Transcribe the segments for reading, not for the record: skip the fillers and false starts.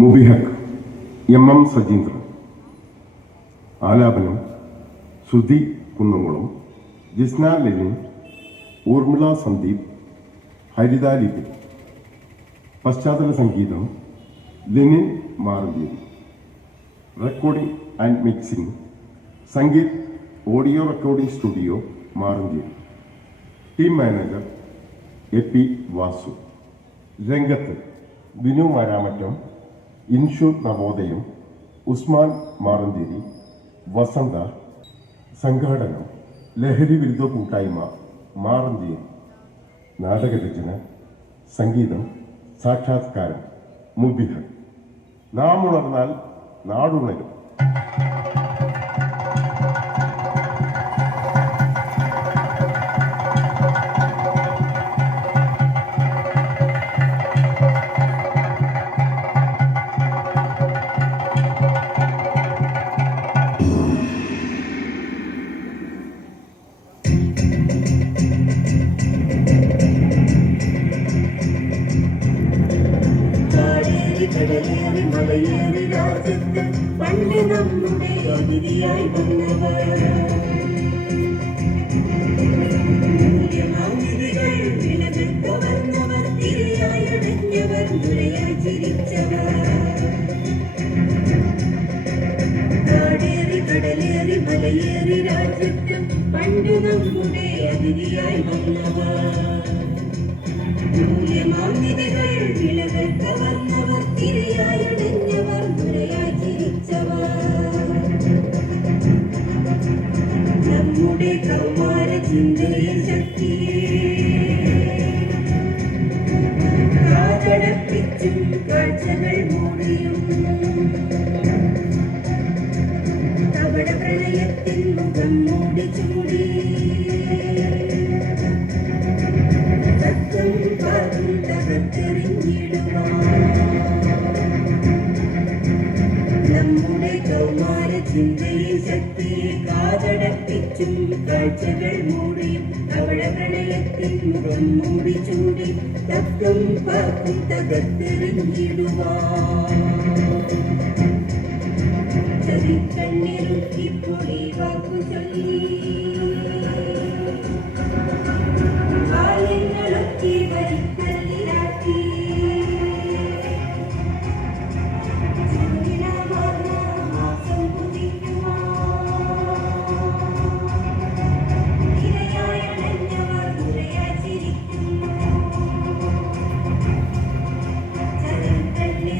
മുബിഹക് M Sajeendran. ആലാപനം Sruthi Kunnamkulam, Jisna Lenin, Urmila Sandeep, Haritha Lipi. പശ്ചാത്തല സംഗീതം Lenin Maranchery. Recording and mixing Sangeeth audio recording studio Maranchery. Team manager A P. Vasu. രംഗത്ത് ബിനു മാരാമറ്റം, ഇൻഷു നവോദയം, ഉസ്മാൻ മാറഞ്ചേരി, വസന്ത. സംഘാടനം ലഹരി വിരുദ്ധ കൂട്ടായ്മ മാറഞ്ചേരി. നാടകരചന, സംഗീതം, സാക്ഷാത്കാരം മുബിഹക്. നാം ഉണർന്നാൽ നാടുണരും. കടലേറി മലയേറി രാജ്യത്ത് പണ്ട് നമ്മുടെ അതിഥിയായി വന്നവർ, മൂല്യമാംവിധികൾ വിലകെട്ടു വന്നവർ, തിരിയായി അടഞ്ഞവർ, മുരയായി ചിരിച്ചവർ. കാടേറി കടലേറി മലയേറി രാജ്യത്ത് പണ്ട് നമ്മുടെ അതിഥിയായി വന്നവർ, മൂല്യമാംവിധികൾ വിലകെട്ടു വന്നവർ, തിരിയായി അടഞ്ഞവർ, മുരയായി ചിരിച്ചവർ. നമ്മുടെ കൗമാര ചിന്തയെ ശക്തിയെ കാതടപ്പിച്ചും കാഴ്ചകൾ മൂടിയും കപട പ്രണയത്തിൻ മുഖം മൂടി ചൂടി തത്വം പാതും തകർത്തെറിഞ്ഞിടുവാൻ. നമ്മുടെ കൗമാര ചിന്തയെ ശക്തിയെ കാതടപ്പിച്ചും കാഴ്ചകൾ മൂടിയും കപട പ്രണയത്തിൻ മുഖം മൂടി ചൂടി തത്വം പാതും തകർത്തെറിഞ്ഞിടുവാൻ. ചതിക്കണ്ണിറുക്കി പൊടി വാക്കു ചൊല്ലി കാലങ്ങളൊക്കെ വരിക്കല്ലിലാക്കി മാസം കുതിക്കുവാനവർ മുരയാ ചിരിക്കുന്നു. ചതിക്കണ്ണി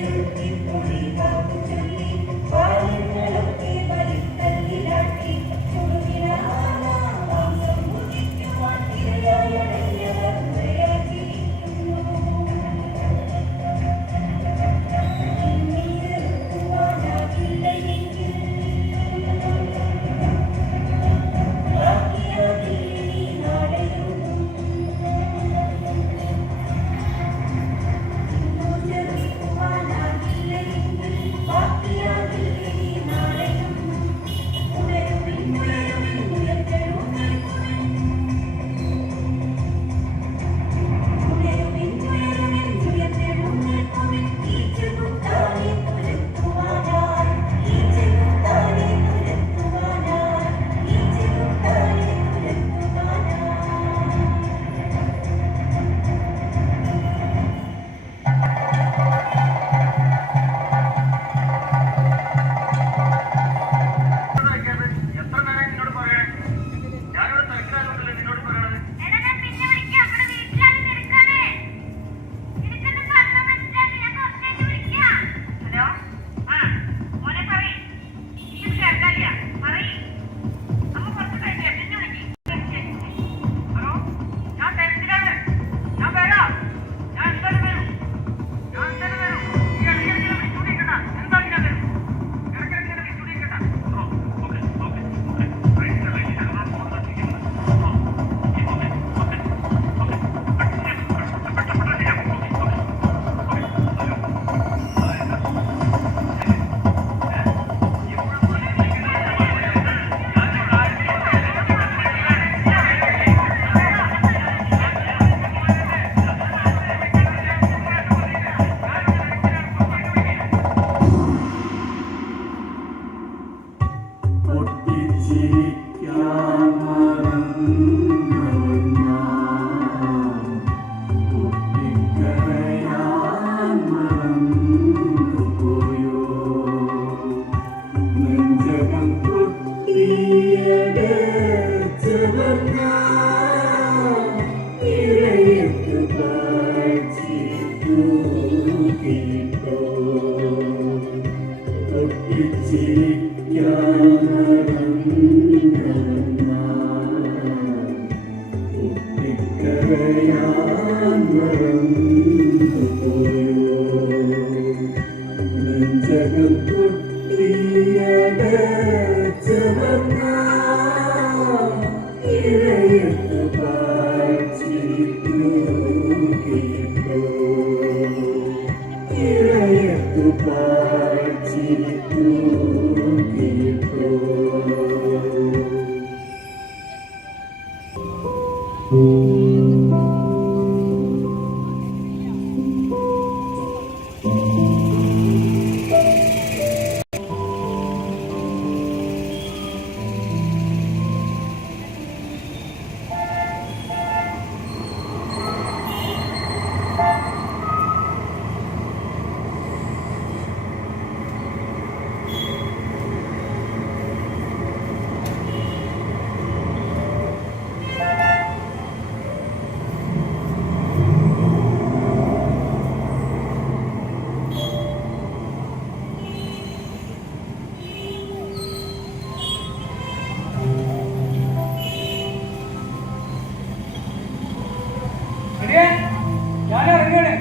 ഞാൻ ഇറങ്ങിയാണ്.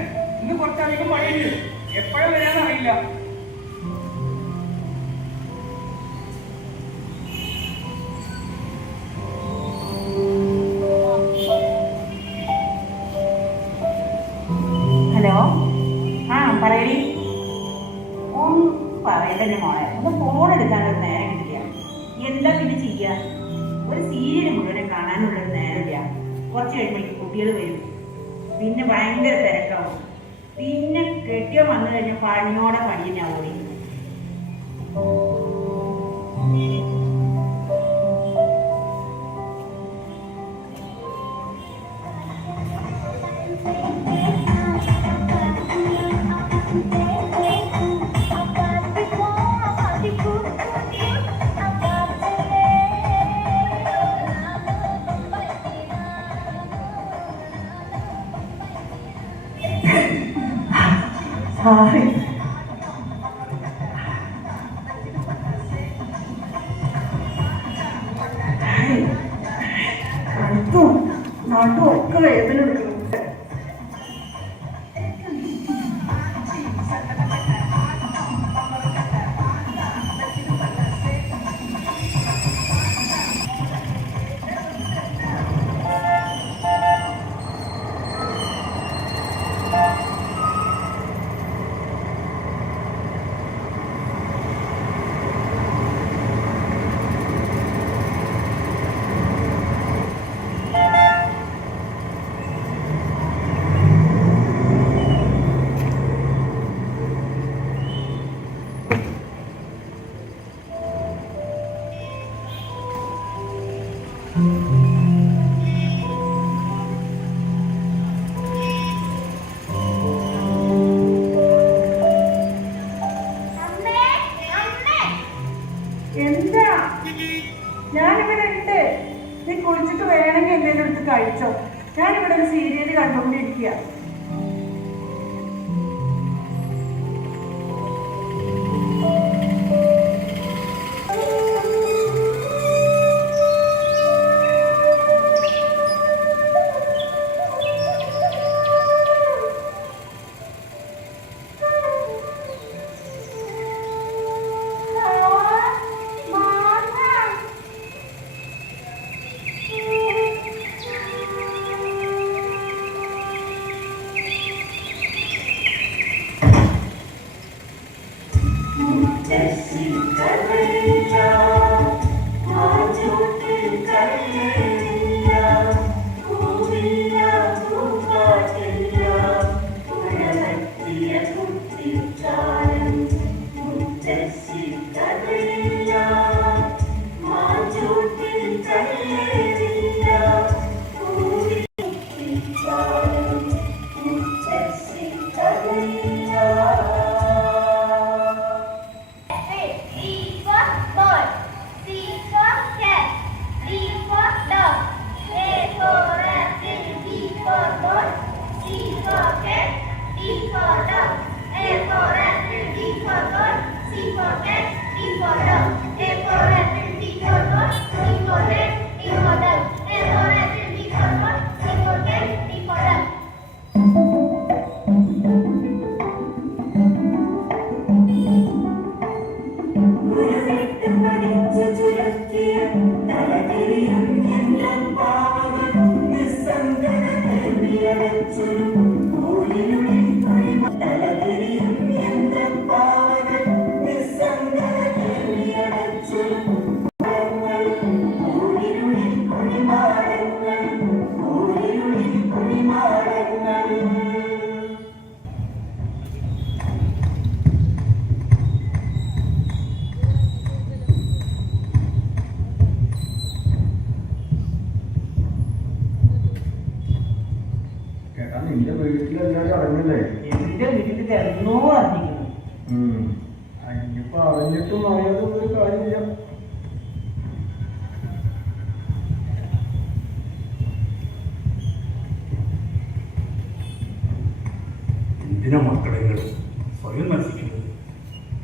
ഇന്ന് കുറച്ചധികം മഴയുണ്ട്. എപ്പോഴും വരാനറിയില്ല. ഹലോ, ആ പറയടി. ഒന്നും പറയണ്ടല്ലേ മോളെ, ഒന്ന് ഫോൺ എടുക്കാനൊരു നേരം കിട്ടില്ല. എന്താ പിന്നെ ചെയ്യാ? ഒരു സീരിയൽ മുഴുവൻ കാണാനുള്ളൊരു നേരമില്ല. കുറച്ച് കഴിയുമ്പോഴേക്കും കുട്ടികൾ വരും, പിന്നെ ഭയങ്കര തിരക്കാവും. പിന്നെ കെട്ടിയോ വന്നു കഴിഞ്ഞാൽ പണിയോടെ പണി തന്നെ ആവൂടി. നാട്ടും ഒക്കെ വേദന എടുക്കുന്നു. എന്താ? ഞാനിവിടെ ഉണ്ട്. നീ കുളിച്ചിട്ട് വേണമെങ്കിൽ എന്തെങ്കിലും എടുത്ത് കഴിച്ചോ. ഞാനിവിടെ ഒരു സീരിയൽ കണ്ടുകൊണ്ടിരിക്കുക.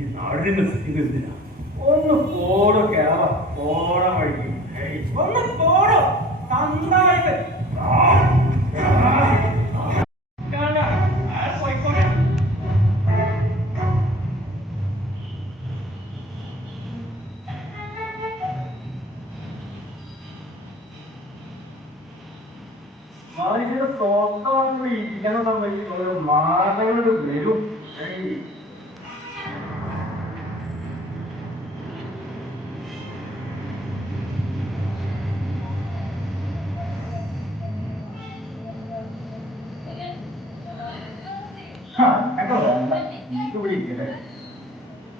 ഈ നാടിന് സ്നേഹിക്കുന്നില്ല. ഒന്ന് പോടോ കേരള, പോണ വഴിക്ക്. ഒന്ന് പോടോ നന്നായിട്ട്. പോയിക്കോട്ടെ. മനുഷ്യരെ സ്വന്തം ഇരിക്കണ സമയത്ത് മാറ്റങ്ങൾ വരും.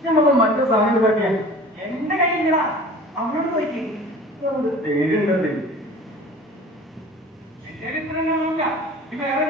നമുക്ക് മറ്റു സമയം പറ്റിയ എന്റെ കയ്യിലടാ അവനോട് പോയിട്ട് പേരുണ്ടത് ചരിത്രം നോക്കാം. ഇത് വേറെ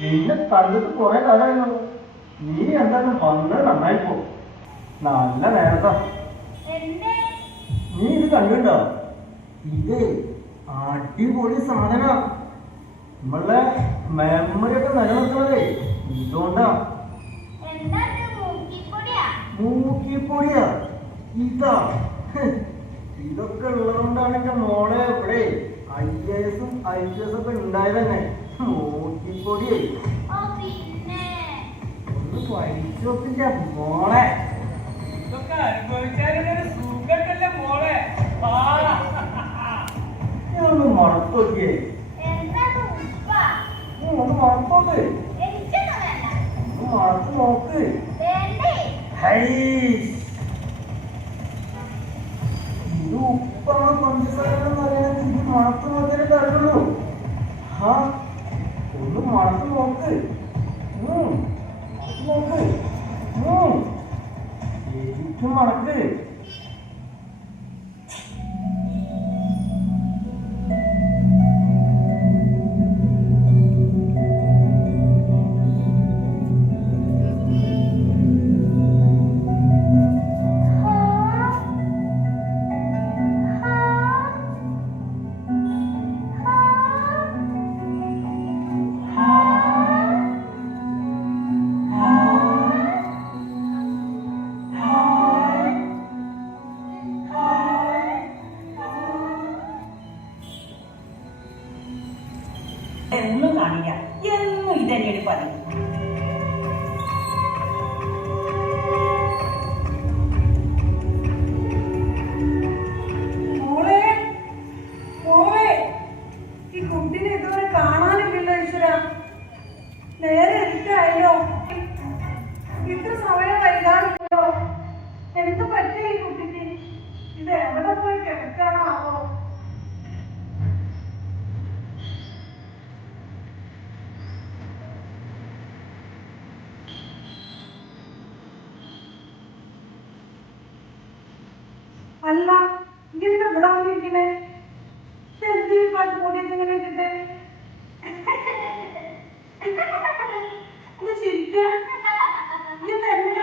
നിന്നെ കണ്ടിട്ട് കുറെ കാലമായിരുന്നു. നീ എന്തായാലും വന്നത് നന്നായിപ്പോ. നല്ല നേരത്താ. നീ ഇത് കണ്ടിട്ടുണ്ടോ? ഇത് അടിപൊളി സാധന. നമ്മളെ മെമ്മറി ഒക്കെ നിലനിർത്തുന്നതേ ഇതുകൊണ്ടാ. മൂക്കിപ്പൊടിയാ ഇതാ. ഇതൊക്കെ ഉള്ളതുകൊണ്ടാണ് എന്റെ മോളെ ഇവിടെ IAS IPS ഒക്കെ ഉണ്ടായത് തന്നെ. മൂക്കിപ്പൊടിയേ ഒന്ന് പഠിച്ചു നോക്കിന്റെ മോളെ. ഇതൊക്കെ അനുഭവിച്ചാലൊരു സുഖല്ലേ മോളെ. ഒന്ന് മറത്തു നോക്കിയേ. ഒന്ന് മറത്തു നോക്ക്. ഒന്ന് മറത്തു നോക്ക്. ഇത് ഉപ്പാണ് പഞ്ചസാരെന്ന് പറയുന്നത്. ഇത് മണത്ത് നോക്കിയാലേ അറിയുള്ളൂ. ആ ഒന്ന് മണത്ത് നോക്ക്. നോക്ക് ശരിക്കും മണക്ക്. എന്നും കാണില്ല, എന്നും ഇതന്നെയാണ് പതി. മോളെ മോളെ, ഈ കുട്ടിനെ ഇതുവരെ കാണാനില്ലല്ലോ ഈശ്വര. നേരെ ഇരുട്ടായല്ലോ. ഇത്ര സമയം വൈകാറില്ലല്ലോ. എന്ത് പറ്റി ഈ കുട്ടിക്ക്? ഇത് എവിടെ പോയി കിടക്കാണോ? അല്ല, ഇതിന്റെ ഇവിടെ വന്നിരിക്കണേ എന്ത് പാട്ട് കൂടിയിട്ട് ഇങ്ങനെ ഇട്ടിട്ട് ചിരിക്ക. ഇത് എന്നെ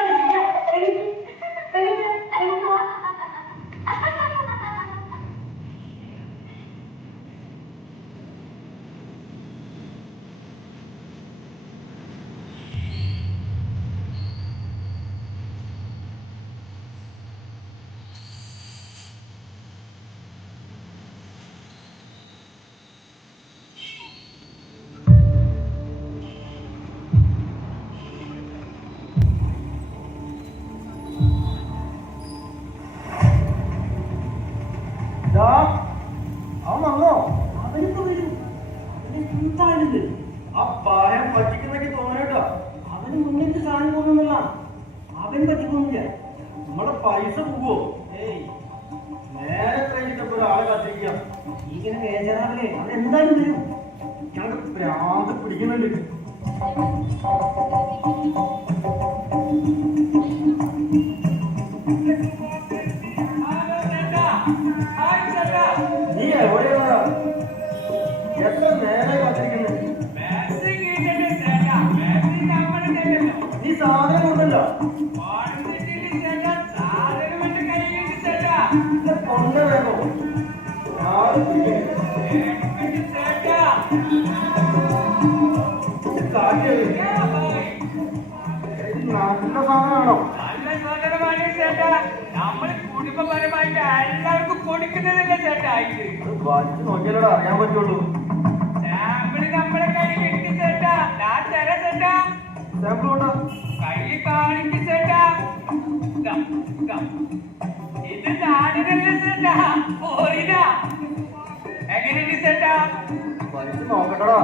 അവൻ വന്നോ? അവനിപ്പോ വരും. എന്താണിത്? ആ പായം പറ്റിക്കുന്നൊക്കെ തോന്നട്ടോ. അവന് മുന്നിട്ട് സാധനം പോകുന്നില്ല. അവൻ പറ്റിക്കൊന്നില്ല. നമ്മുടെ പൈസ പോവോ? ഏയ് നേരെ കഴിഞ്ഞിട്ടപ്പോ ഒരാളെ കത്തിരിക്കാം. ഇങ്ങനെ വേചനാവില്ലേ? അവൻ എന്തായാലും വരും. ഞങ്ങൾക്ക് ഭ്രാന്ത് പിടി. പിടിക്കുന്നുണ്ട്. നീ എവിടെയാ? എത്ര നേരെ കാത്തിരിക്കുന്നത്? നീ സാധനം കൊണ്ടല്ലോ കൊണ്ട വേണോ? നല്ല സാധനമാണോ? നമ്മള് കുടുംബപരമായിട്ട് എല്ലാവർക്കും കൊടുക്കുന്നതല്ലേ ചേട്ടാ ഇത്. വലിച്ചു നോക്കിയാലോ അറിയാൻ പറ്റുള്ളൂ. സാമ്പിള് നമ്മളെ കയ്യിൽ കിട്ടി ചേട്ടാ. ഞാൻ തരാം ചേട്ടാ. സാമ്പിൾ കൊണ്ടാ കൈ കാണിക്ക് ചേട്ടാ. ഇതാ, ഇതാ. ഇത് നാടിനല്ലേ ചേട്ടാ. പോയിനാ. എങ്ങനെയുണ്ട് ചേട്ടാ? വലിച്ചു നോക്കട്ടടാ.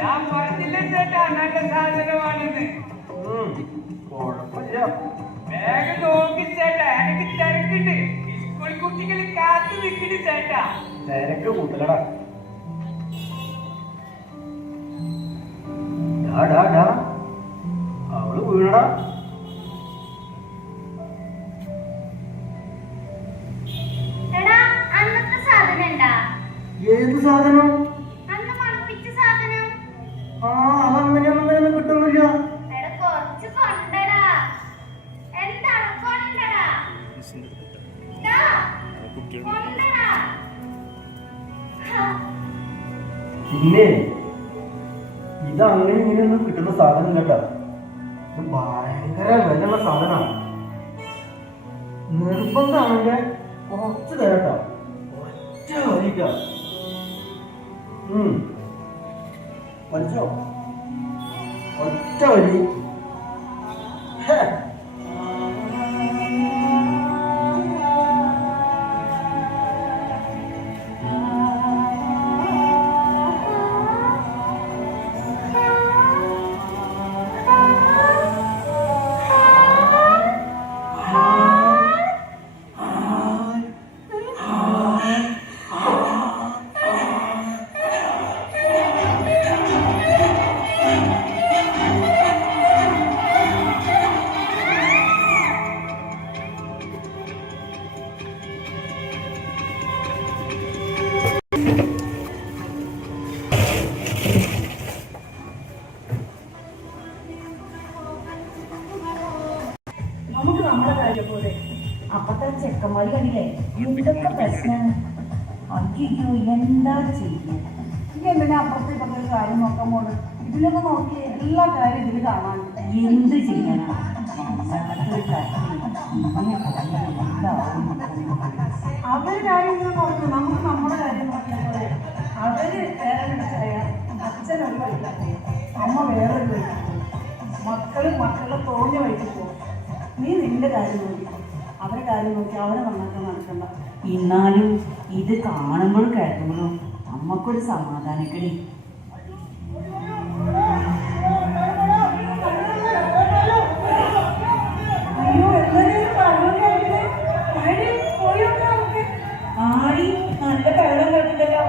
ഞാൻ പറഞ്ഞില്ലേ ചേട്ടാ നല്ല സാധനമാണെന്ന്. കുഴപ്പമില്ല. വേഗം നോക്കി ചേട്ടാ. എനിക്ക് തിരക്കുണ്ട്. സ്കൂൾ കുട്ടികൾ കാത്തു നിൽക്കുന്നു ചേട്ടാ. തിരക്ക് കൂട്ടലടാ. അവള് വീണടാ. എടാ അന്നത്തെ സാധനം ഉണ്ടാ? ഏത് സാധനം? അന്ന് മണപ്പിച്ച സാധനം. അതങ്ങനെയൊന്നും കിട്ടുന്നില്ല. എടാ കുറച്ച് കൊണ്ടടാ. എന്താണ് കൊണ്ടടാ? ദാ, കൊണ്ടടാ. പിന്നെ ഇത് അങ്ങനെ ഇങ്ങനെയൊന്നും കിട്ടുന്ന സാധനം കേട്ടാ. ഇത് ഭയങ്കര വിലയുള്ള സാധനമാണ്. നിർബന്ധമാണെങ്കിൽ കുറച്ച് തരട്ടോ. ഒറ്റ വലിക്ക. വലിച്ചോ? ഒറ്റ വലി. നമുക്ക് നമ്മളെ കാര്യം പോലെ അപ്പത്തെ ചെക്കന്മാര് കണ്ടില്ലേ എന്തൊക്കെ പ്രശ്നമാണ്. അയ്യോ എന്താ ചെയ്യുക? എന്തിനാ അപ്പുറത്തെ ഇപ്പുറത്തെ കാര്യം നോക്കാൻ പോണ്? ഇതിലൊക്കെ നോക്കി എല്ലാ കാര്യം ഇതിൽ കാണാൻ. എന്ത് ചെയ്യാനാ? അവര് കാര്യം ഇങ്ങനെ നോക്കുന്നു, നമുക്ക് നമ്മുടെ കാര്യം നോക്കിയാൽ പോലെ. അവര് വേറെ വിളിച്ചായ അച്ഛനൊരു വഴിക്ക്, അമ്മ വേറൊരു വഴിക്ക് പോകും, മക്കളെ തോന്നിയ വഴിക്ക് പോകും. നീ നിന്റെ കാര്യം നോക്കി, അവരെ കാര്യം നോക്കി അവരെ നന്നാക്കാൻ നടക്കണ്ട. എന്നാലും ഇത് കാണുമ്പോഴും കേൾക്കുമ്പോഴും നമ്മക്കൊരു സമാധാനക്കടി. അയ്യോ എന്തെങ്കിലും പോയോ നമുക്ക്? ആടി നല്ല വെള്ളം കേട്ടില്ലല്ലോ.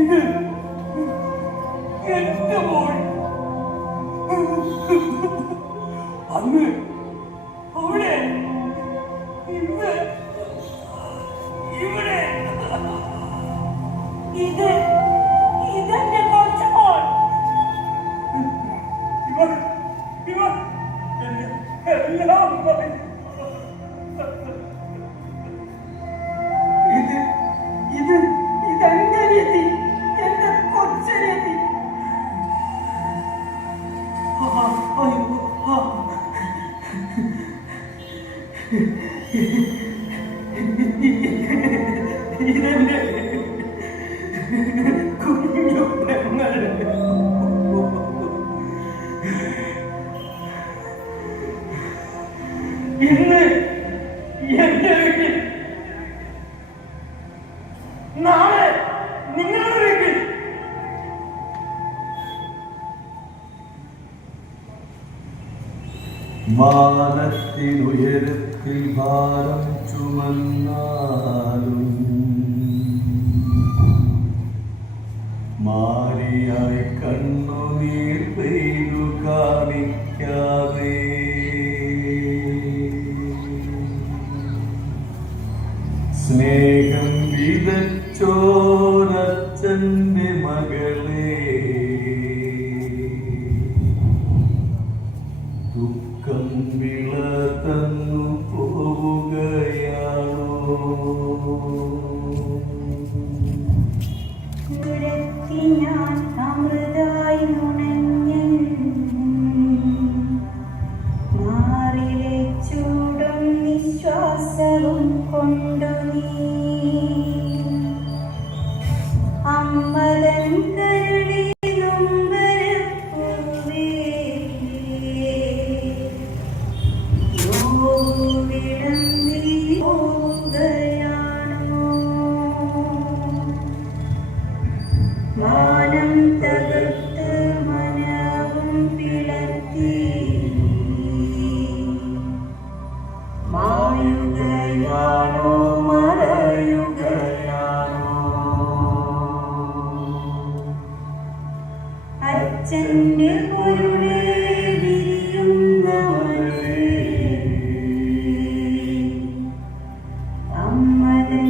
ഇത് എന്റെ മോൾ. അന്ന് അവിടെ, ഇന്ന് ഇവിടെ. ഇതെന്റെ കൊച്ചുമോൾ. ഇവർ എല്ലാം പറയും. ഇതെന്റെ രീതി, എന്റെ കൊച്ചരീതി. ഇതെന്റെ കുഞ്ഞു പെങ്ങൾ. ഇന്ന് എന്റെ വീട്ടിൽ, നാളെ നിങ്ങളുടെ വീട്ടിൽ. മാനത്തിനുയരത്തിൽ ഭാരം ചുമന്നാലും മാരിയായി കണ്ണുനീർ പെയ്തു കാണിക്കാതെ സ്നേഹം വിതച്ചോരച്ഛന്റെ മകളെ ദുഃഖം വിളതന്നു പോവുകയാണോ? ദുരത്തി ഞാൻ അമൃതായി നുണഞ്ഞൻ മാറിലെ ചൂടും നിശ്വാസവും കൊണ്ടു നീ അമ്മതൻ കരുളി നൊമ്പരപ്പൂവേ വിളമ്പി പോവുകയാണോ? മാനം തകർത്ത് മനവും പിളർത്തി മായുകയാണോ മറയുകയാണോ? അച്ഛന്റെ പൊരുളെ വിരിയുന്നവളേ അമ്മതൻ